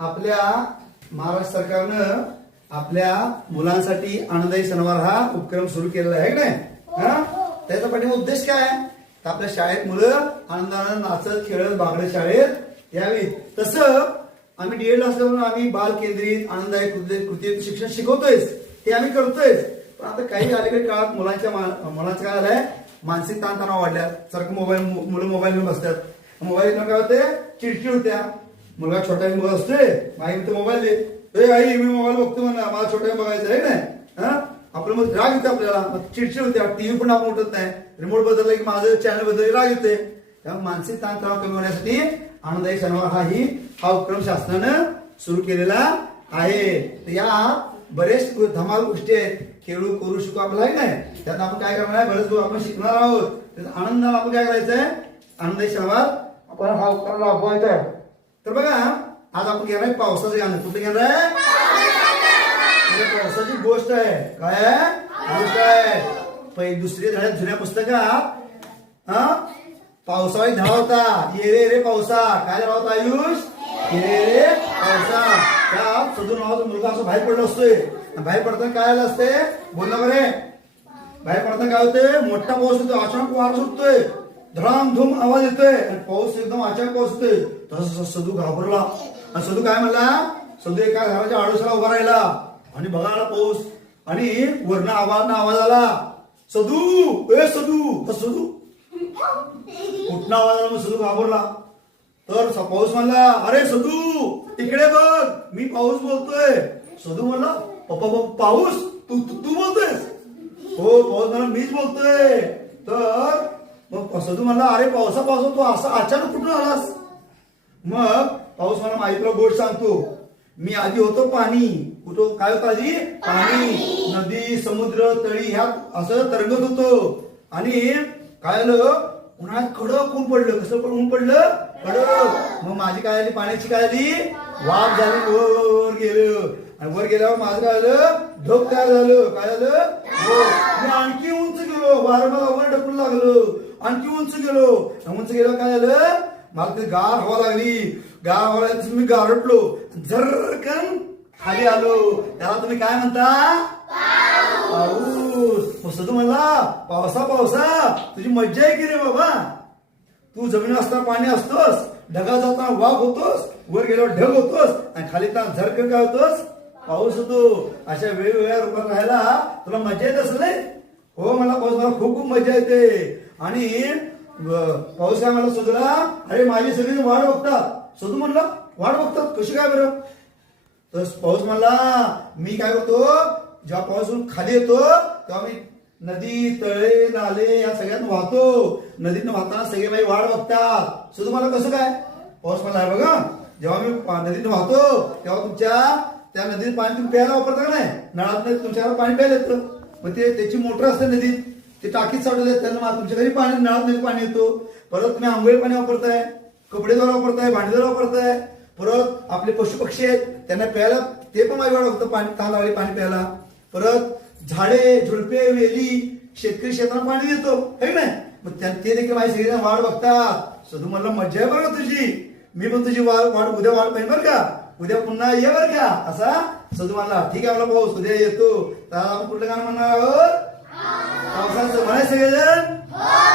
आपल्या महाराष्ट्र सरकारनं आपल्या मुलांसाठी आनंदाई सणवार हा उपक्रम सुरू केलेला आहे की नाही? हा? त्याचा पाठीमा उद्देश काय? तर आपल्या शाळेत मुलं आनंदानं नाचत खेळत बागडत शाळेत यावी तसं आम्ही डीएड असल्यामुळे आम्ही बाल केंद्रित आनंददायी कृती कृती शिक्षण शिकवतोयच. हे आम्ही करतोय पण आता काही अलीकडे काळात मुलांच्या मुलांचं काय झालंय? मानसिक ताणतणाव वाढल्या सारखं मोबाईल मुलं मोबाईल घेऊन बसतात. मोबाईल काय होते चिडचिड होत्या. मुलगा छोटा बघत असतोय आई तर मोबाईल दे. ए आई मी मोबाईल बघतो म्हणा मला छोटा बघायचं आहे ना हा? आपलं मग राग येते आपल्याला. मग चिडचिड होते. टीव्ही पण आपण उठत नाही. रिमोट बदलला की माझं चॅनल बदल राग येते त्यामुळे मानसिक ताणतणाव कमी होण्यासाठी आनंददायी शनिवार हा ही हा उपक्रम शासनानं सुरू केलेला आहे. तर या बरेच धमाल गोष्टी आहेत. खेळू करू शकू आपल्याला आहे नाही? त्यात आपण काय करणार आहे? बरेच आपण शिकणार आहोत. त्याचा आनंदाला आपण काय करायचंय? आनंददायी शनिवार आपण हा उपक्रम राबवायचा आहे. तर बघा आज आपण घेणार आहे पावसाचं गाणं. कुठं घेणार आहे पावसाची गोष्ट आहे. काय गोष्ट आहे. पहिली दुसरी धड्यात जुन्या पुस्तकात हा? पावसाळी धडा होता. ये रे रे पावसा. काय धडा होता आयुष? ये रे रे पावसा. त्या सदू नावाचा मुलगा असं बाहेर पडला असतोय. बाहेर पडताना काय आलं असते बोल ना बरे बाहेर पडताना काय होते मोठा पाऊस होतो अचानक वारा सुटतोय. धडामधूम आवाज येतोय आणि पाऊस एकदम अचानक पाऊस तसं सदू घाबरला. आणि सदू काय म्हणला? सदू एका घराच्या आडोशाला उभा राहिला. आणि बघा आला पाऊस. आणि वरण आवाज आवाज आला. सदू! ए सदू! सदू. कुठला आवाज आला मग सदू घाबरला. तर पाऊस म्हणला अरे सदू इकडे बघ. मी पाऊस बोलतोय. सदू म्हणला पप्पा पप्पा, पाऊस? तू तू बोलतोयस? हो पाऊस म्हणा मीच बोलतोय. तर मग सदू म्हणला अरे पावसा पावसा तू असं अचानक कुठून आलास? मग पाऊस मला माहिती तुला गोष्ट सांगतो. मी आधी होतो पाणी. कुठं काय होतं आधी? पाणी. नदी समुद्र तळी ह्यात असं तरंगत होतो. आणि काय झालं? उन्हाळ्यात कडक ऊन पडलं. कसं पण ऊन पडलं? कडक. मग माझी काय आली पाण्याची काय आली वाफ झाली. वर गेलं. आणि वर गेल्यावर माझं काय झालं? ढग तयार झालं. काय झालं? ढग. मी आणखी उंच गेलो. वारं मला वर ढकलू लागलं. आणखी उंच गेलो. उंच काय झालं? मला ते गार हवा लागली. गार हवा लागली मी गारटलो. झरकन खाली आलो. त्याला तुम्ही काय म्हणता? पाऊस. तू सदू म्हणला पावसा पावसा. तुझी मज्जा आहे की रे बाबा? तू जमीन असताना पाणी असतोस. ढगा जाताना वाघ होतोस. वर गेल्यावर ढग होतोस. आणि खाली तर झरकन काय होतोस? पाऊस होतो. अशा वेगवेगळ्या रूपात राहायला तुला मजा येत असेल हो मला पाऊस मला खूप खूप मजा येते. आणि पाऊस काय मला अरे माझी सगळी वाट बघतात. सुधू म्हणला वाट बघतात. कशी काय बरं? तर पाऊस म्हणला मी काय करतो? जेव्हा पाऊस खाली येतो तेव्हा मी नदी तळे नाले या सगळ्यात वाहतो. नदीतनं वाहताना सगळे बाई वाट बघतात. सुधू मला कसं काय? पाऊस मला आहे बघा जेव्हा मी पा- नदीतनं वाहतो तेव्हा तुमच्या त्या नदीत पाणी तुम्ही प्यायला वापरता का नाही? नळात तुमच्याकडे पाणी प्यायला येतं. मग ते त्याची मोटर असते नदीत. ते टाकीत साठवते त्यांना तुमच्या घरी पाणी नळात नाही पाणी येतो. परत तुम्ही आंघोळी पाणी वापरताय कपडेद्वार वापरताय भांडेद्वार वापरताय. परत आपले पशु पक्षी आहेत. त्यांना प्यायला ते पण माझ्या वाट बघतं पाणी तहान लागली पाणी प्यायला. परत झाडे झुडपे वेली शेतकरी शेताला पाणी देतो. है की नाही? मग त्या- ते देखील माझ्या सगळी वाढ बघतात. सधू मला मज्जा आहे बरं का तुझी? मी पण तुझी वाढ वाढ उद्या वाढ पाहिजे बरं का? उद्या पुन्हा ये बरं का? असा सधू म्हणला ठीक आहे मला भाऊ उद्या येतो. तर आपण कुठलं गाणं म्हणणार आहोत पावसाचं म्हणाय